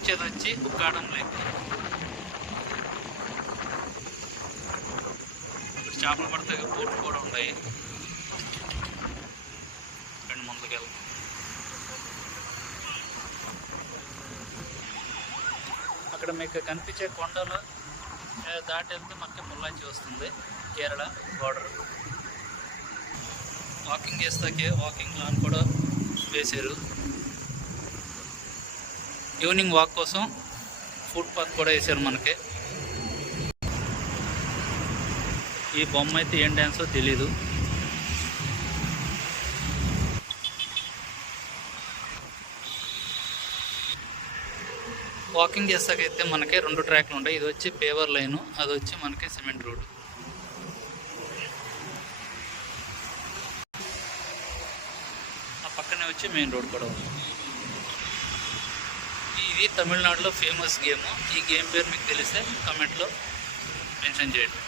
వచ్చేది వచ్చి ఉక్కాడం లేక్. ఇక్కడ చేపలు పడతాయి, బోట్లు కూడా ఉన్నాయి. రెండు ముందుకెళ్తాం. అక్కడ మీకు కనిపించే కొండలు దాటి వెళ్తే మనకి ముల్లాంచి వస్తుంది, కేరళ బార్డర్. వాకింగ్ చేస్తాకే వాకింగ్ లాన్ కూడా వేశారు. ఈవినింగ్ వాక్ కోసం ఫుడ్ పాత్ కూడా వేసారు మనకి. ఈ బొమ్మ అయితే ఏం డ్యాన్సో తెలీదు. వాకింగ్ చేస్తాకైతే మనకి 2 ట్రాక్లు ఉంటాయి. ఇది వచ్చి పేవర్ లైను, అది వచ్చి మనకి సిమెంట్ రోడ్. ఆ పక్కనే వచ్చి మెయిన్ రోడ్ కూడా ఉంది. ఇది తమిళనాడులో ఫేమస్ గేమ్. ఈ గేమ్ పేరు మీకు తెలిస్తే కామెంట్లో మెన్షన్ చేయండి.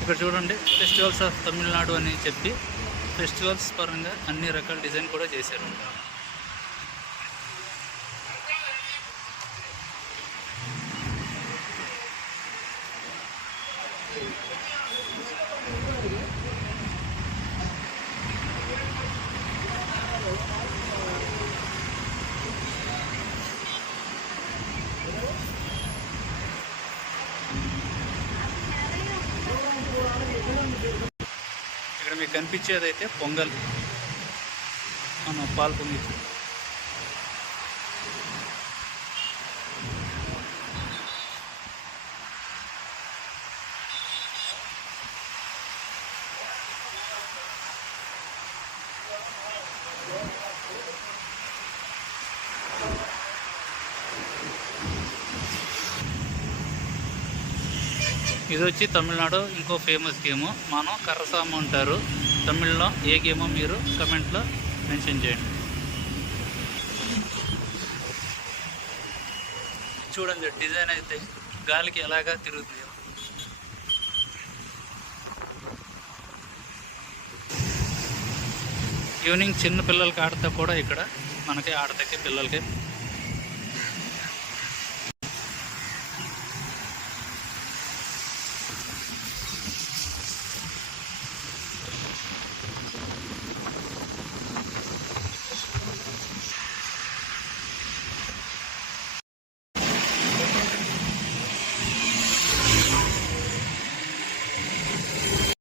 ఇక్కడ చూడండి, ఫెస్టివల్స్ ఆఫ్ తమిళనాడు అని చెప్పి ఫెస్టివల్స్ పరంగా అన్ని రకాల డిజైన్ కూడా చేశారు. ఇక్కడ మీకు కనిపించేది అయితే పొంగల్, మనం పాలు పొంగిచ్చు. ఇది వచ్చి తమిళనాడు ఇంకో ఫేమస్ గేము, మనం కర్రసాము అంటారు. తమిళ్లో ఏ గేమో మీరు కమెంట్లో మెన్షన్ చేయండి. చూడండి డిజైన్ అయితే గాలికి ఎలాగా తిరుగుతుంది. ఈవినింగ్ చిన్న పిల్లలకి ఆడితే కూడా ఇక్కడ మనకి ఆడతాకి పిల్లలకి